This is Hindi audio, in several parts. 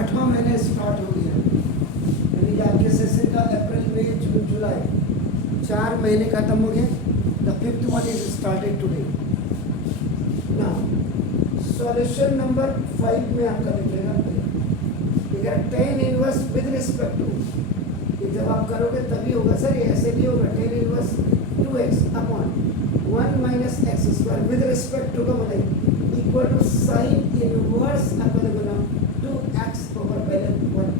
8वां महीने स्टार्ट हो गया, यानी कि आपके सेशन का अप्रैल मई जून जुलाई 4 महीने खत्म हो गए। The 5th one is started today. Now solution number 5 में आपका निकलेगा tan inverse with respect to, ये जब आप करोगे तभी होगा सर, ये ऐसे भी होगा tan inverse 2x upon 1 minus x square with respect to का मतलब इक्वल टू साइन इनवर्स आपका देखो ना 2x ओवर पहले 1,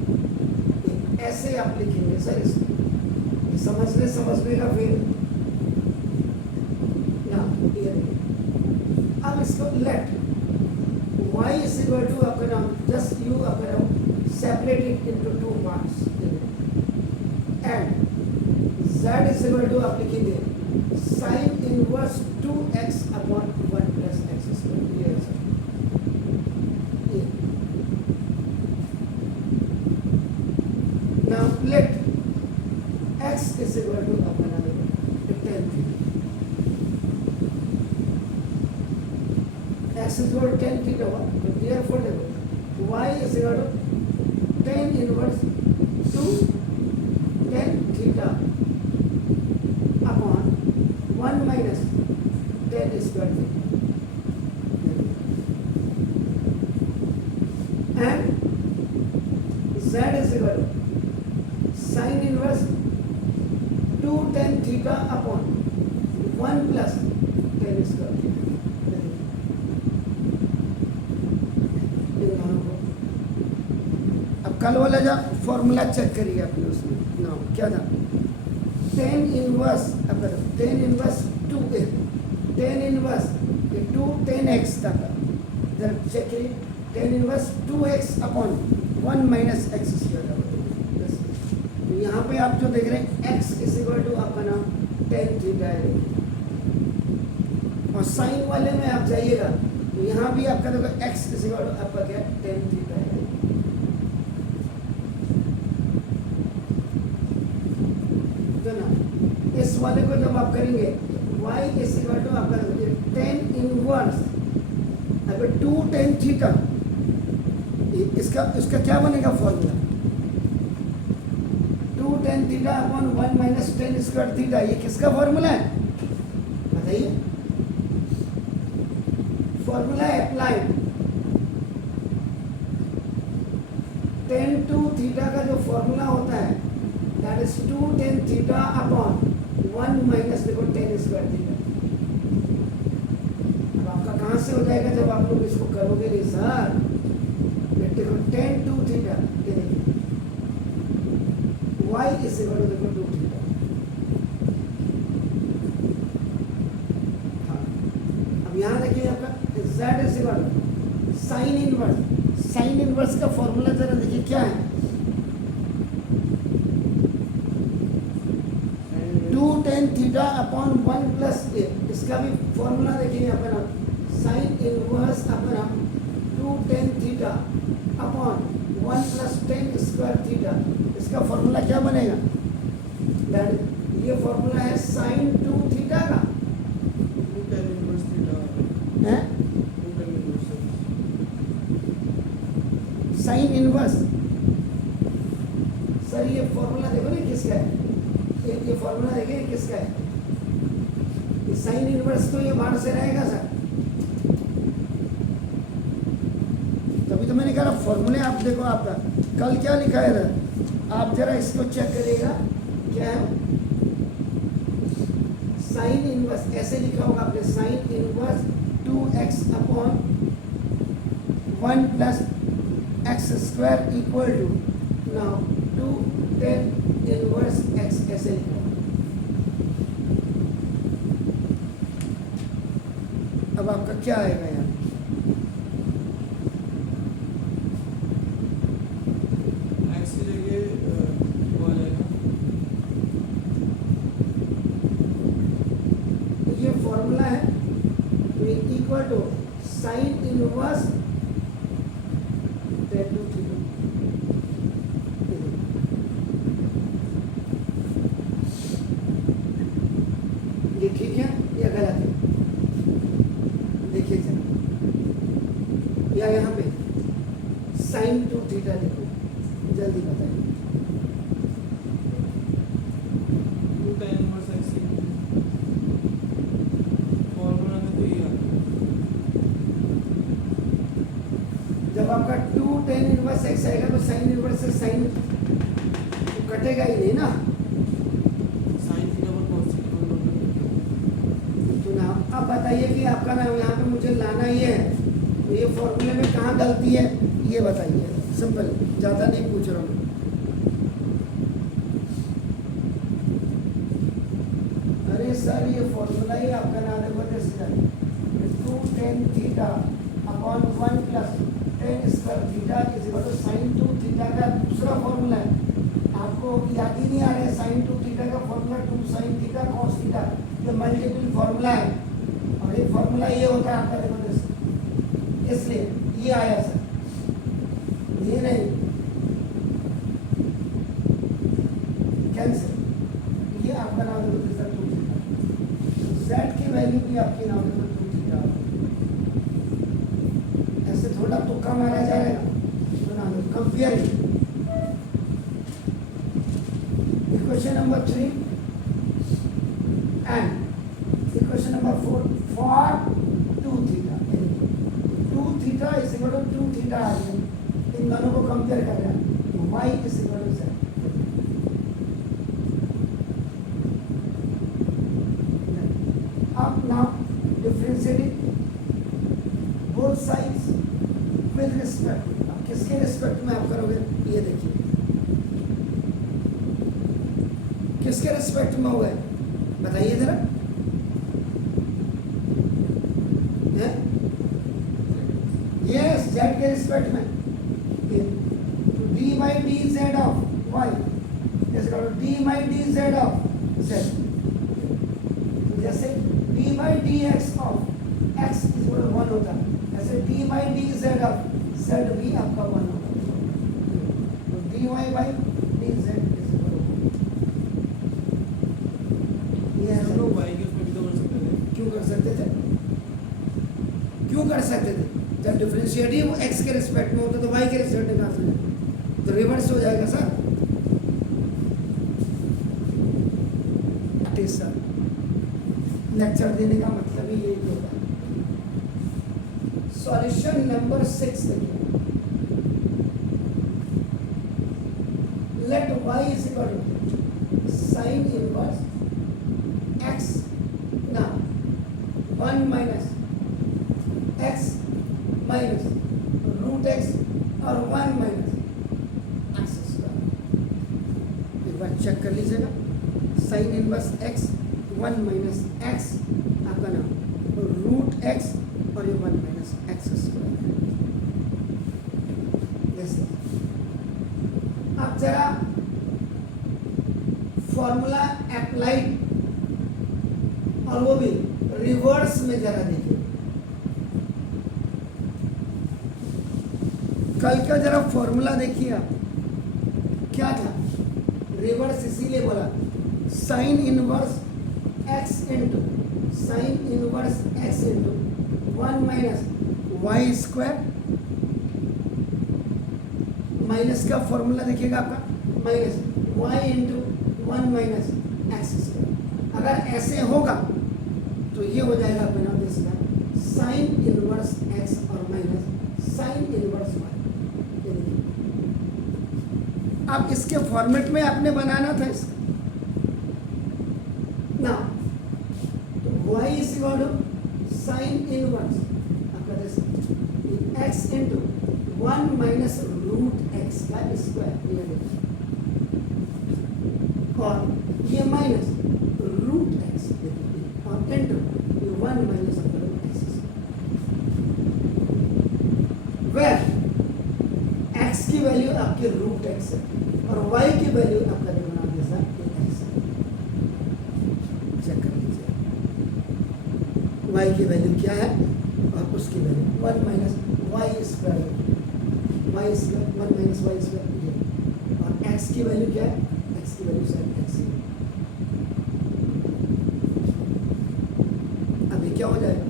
ऐसे आप लिखेंगे सर इसको, समझने का फिर ना ये देखिए। अब इसको late y is equal to आपका नाम just you आपका नाम separate it into 2 parts and z is equal to आप लिखेंगे sin inverse 2x upon 1 plus x square, ये है सर ये। now let x is equal to आपका नाम tan theta, x is equal to tan theta 1, therefore y is equal to tan inverse 2 tan theta upon 1 minus tan square theta, and z is equal to sin inverse 2 tan theta upon 1 plus tan square theta। अब कल वाला जो फॉर्मूला चेक करिए आपने उसमें ना क्या था, tan इनवर्स अब tan inverse 2 tan inverse 2 tan x था, जरा चेक करिए tan inverse 2x upon 1 minus x square. तो यहाँ पे आप जो देख रहे हैं x इज इक्वल टू आपका नाम tan थीटा है, और साइन वाले में आप जाइएगा तो यहाँ भी आपका देखो x इज इक्वल टू आपका क्या tan थीटा है। इस वाले को जब आप करेंगे y इज इक्वल टू आपका tan इनवर्स अब 2 tan थीटा, इसका क्या बनेगा formula 2 tan theta upon 1 minus tan square theta, ये किसका फॉर्मूला है बताइए, फॉर्मूला अप्लाइड tan 2 थीटा का जो फॉर्मूला होता है that is 2 tan theta upon 1 minus देखो tan स्क्वायर थीटा। अब आपका कहाँ से हो जाएगा जब आप लोग इसको करोगे नहीं सर, देखो tan 2 थीटा ये देखिए y इज इक्वल टू देखो 2 थीटा। हाँ अब यहाँ देखिए आपका z is equal to sine inverse का फॉर्मूला जरा देखिए क्या है 2 tan theta upon 1 plus A, इसका भी फॉर्मूला देखिए अपना साइन इनवर्स अपना 2 tan theta upon 1 plus tan square theta, इसका फॉर्मूला क्या बनेगा दैट ये फॉर्मूला है साइन 2 थीटा का है साइन इनवर्स। सर ये फॉर्मूला देखो ना किसका है, ये फॉर्मूला देखिए किसका है, ये साइन इनवर्स तो ये बाहर से रहेगा सर, तभी तो मैंने कहा फॉर्मूले आप देखो आपका कल क्या लिखा है आप जरा इसको चेक करिएगा क्या है साइन इनवर्स, ऐसे लिखा होगा आपने sine inverse 2x upon 1 plus X square equal to now 2 tan inverse x, ऐसे लिखा होगा। अब आपका क्या आएगा यहाँ x की जगह वो आ जाएगा, ये फॉर्मूला है equal to sine inverse tan 2 theta. ये ठीक है या गलत है देखिए जरा, या यहाँ पे साइन टू थीटा लिखो, जल्दी बताइए। 2 tan इनवर्स x फॉर्मूला में तो ये आता जब आपका 2 tan इनवर्स x आएगा तो साइन इनवर्स से साइन तो कटेगा ही नहीं ना। sin थीटा पर cos थीटा तो ना अब बताइए कि आपका नाम यहाँ पे मुझे लाना ही है, तो ये फॉर्मूले में कहाँ गलती है ये बताइए, सिंपल, ज़्यादा नहीं पूछ रहा हूँ। अरे सर ये फॉर्मूला ही आपका नाम देखो जैसे 2 tan theta upon 1 plus tan square theta is equal to sine 2 theta का दूसरा फॉर्मूला है। आपको याद ही नहीं आ रहा है साइन 2 थीटा का formula 2 sine theta cos theta, ये मल्टीपल फॉर्मूला है और ये फॉर्मूला ये होता है आपका देखो जैसे, इसलिए ये आया सर, ये नहीं कैंसिल, ये आपका नाम देखो जैसा 2 थीटा, z की वैल्यू भी आपकी नाम देखो 2 थीटा। ऐसे थोड़ा तुक्का मारा जाएगा तो नाम देखो compare. Equation number 3 and equation number 4 for 2 theta. 2 theta is equal to 2 theta आ गया, इन दोनों को कंपेयर कर रहे हैं, y is equal to z। अब now differentiate both sides with respect, अब किसके रिस्पेक्ट में आप करोगे ये देखिए, किसके रिस्पेक्ट में हुआ है बताइए जरा। यस जेड के रिस्पेक्ट में, तो d by d z of y d by d z of z, जैसे d by d x of x is equal to 1 होता है, ऐसे d by d z of z भी आपका 1 होता है, तो d y by d z is equal to हम लोग y के उसमें भी तो कर सकते थे। क्यों कर सकते थे, क्यों कर सकते थे, जब डिफरेंशिएटिव x के रिस्पेक्ट में होता तो y के रिस्पेक्ट में कर सकते, तो रिवर्स हो जाएगा सर। सर लेक्चर देने का मतलब ही यही होता है। सॉल्यूशन नंबर 6 देखिए, let y is equal to sine inverse x ना 1 minus x minus root x और 1 माइनस एक्स स्क्वायर। एक बार चेक कर लीजिएगा, sign inverse x 1 minus x आपका नाम रूट x और ये 1 माइनस एक्स स्क्वायर। अब जरा फॉर्मूला अप्लाइड और वो भी रिवर्स में जरा देखिए, कल का जरा फॉर्मूला देखिए आप क्या था, रिवर्स इसीलिए बोला sine inverse x into sine inverse x into 1 minus y square, minus का फॉर्मूला देखिएगा आपका minus y into 1 minus x square. अगर ऐसे होगा तो ये हो जाएगा बिना इसका साइन इनवर्स x और माइनस साइन इनवर्स y। अब इसके फॉर्मेट में आपने बनाना था इसका ना, तो y is equal to sine inverse आपका x into 1 minus root x का स्क्वायर, और ये माइनस रूट x और into 1 minus root x, where x की वैल्यू आपके रूट x है और y की वैल्यू आपका बना दिया x है। चेक कर लीजिए y की वैल्यू क्या है और उसकी value 1 minus y square, y square 1 minus y square, और x की वैल्यू क्या है, x की वैल्यू साइन x। अभी क्या हो जाएगा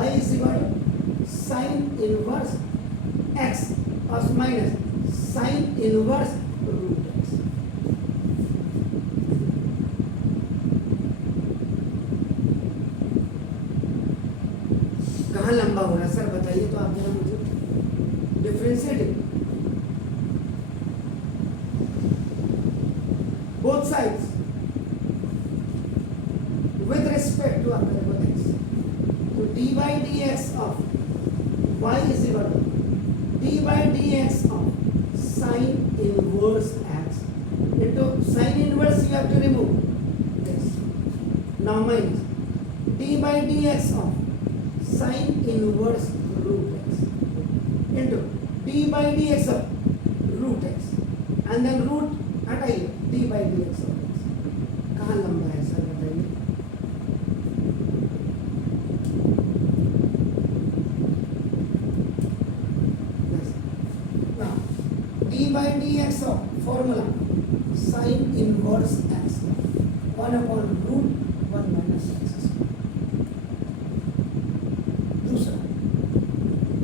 y is equal to sine inverse x और minus sine inverse root x. कहाँ लंबा हो रहा है सर बताइए तो आप जरा मुझे। Differentiating both sides with respect to our variable x. So d by dx of y is equal to d by dx of sine inverse x into sine inverse you have to remove this. Now minus d by dx of sine inverse root x into d by dx of root x and then root हटाइए d by dx of x। कहाँ लंबा है सर बताइए। Now d by dx of formula sin inverse x 1 upon root 1 minus x square। दूसरा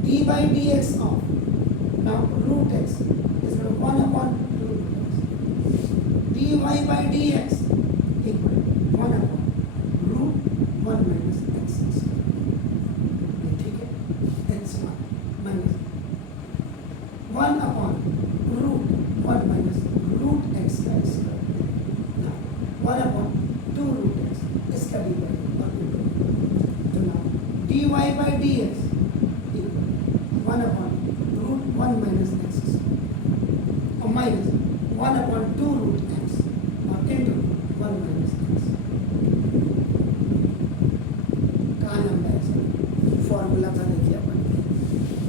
d by dx of now root x is 1 upon dy by dx equal to 1 upon root 1 minus x square। ठीक है x minus 1 upon root 1 minus root x square। now 1 upon 2 root x इसका dy by 1 तो now dy by dx equal 1 upon root 1 minus x square और minus 1 upon 2 root x और into 1 minus x। कहाँ लंबा है सर फॉर्मूला था देखिए अपन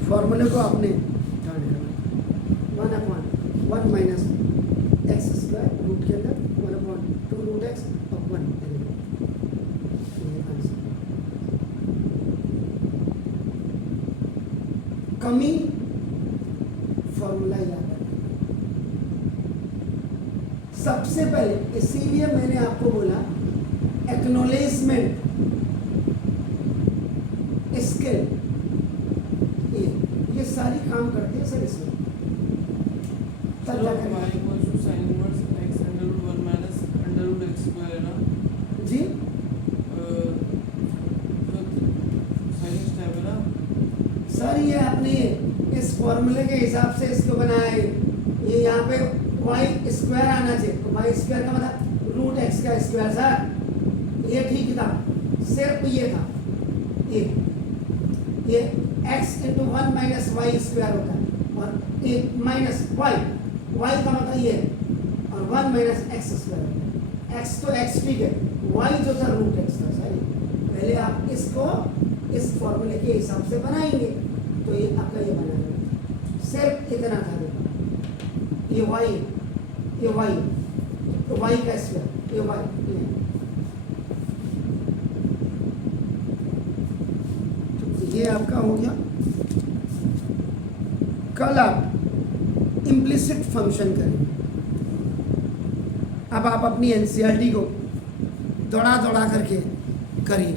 फॉर्मूले को आपने ध्यान करना 1 upon 1 minus x square root के अंदर 1 upon 2 root x और 1 ये आंसर। कमी फॉर्मूला याद है सबसे पहले, इसीलिए मैंने आपको बोला एक्नॉलेजमेंट स्किल ये सारी काम करते हैं सर इसमें। तब क्या करें y equals to sin inverse x under root 1 minus under root x square है ना जी तो साइन स्टेप है ना सर। ये आपने इस फॉर्मूले के हिसाब से इसको बनाया है। ये यहाँ पे y स्क्वायर आना चाहिए तो y स्क्वायर का मतलब रूट x का स्क्वायर सर। ये ठीक था सिर्फ ये था ये x into 1 minus y square होता है और एक माइनस y का मतलब ये और 1 माइनस एक्स स्क्वायर होता है। x तो x ठीक है y जो था रूट x था सर। पहले आप इसको इस फॉर्मूले के हिसाब से बनाएंगे तो ये आपका ये बना सिर्फ इतना था ये y तो y का स्क्वायर ये y ये आपका हो गया। कल आप इम्प्लिसिट फंक्शन करेंगे। अब आप अपनी एनसीईआरटी को दौड़ा करके करिए।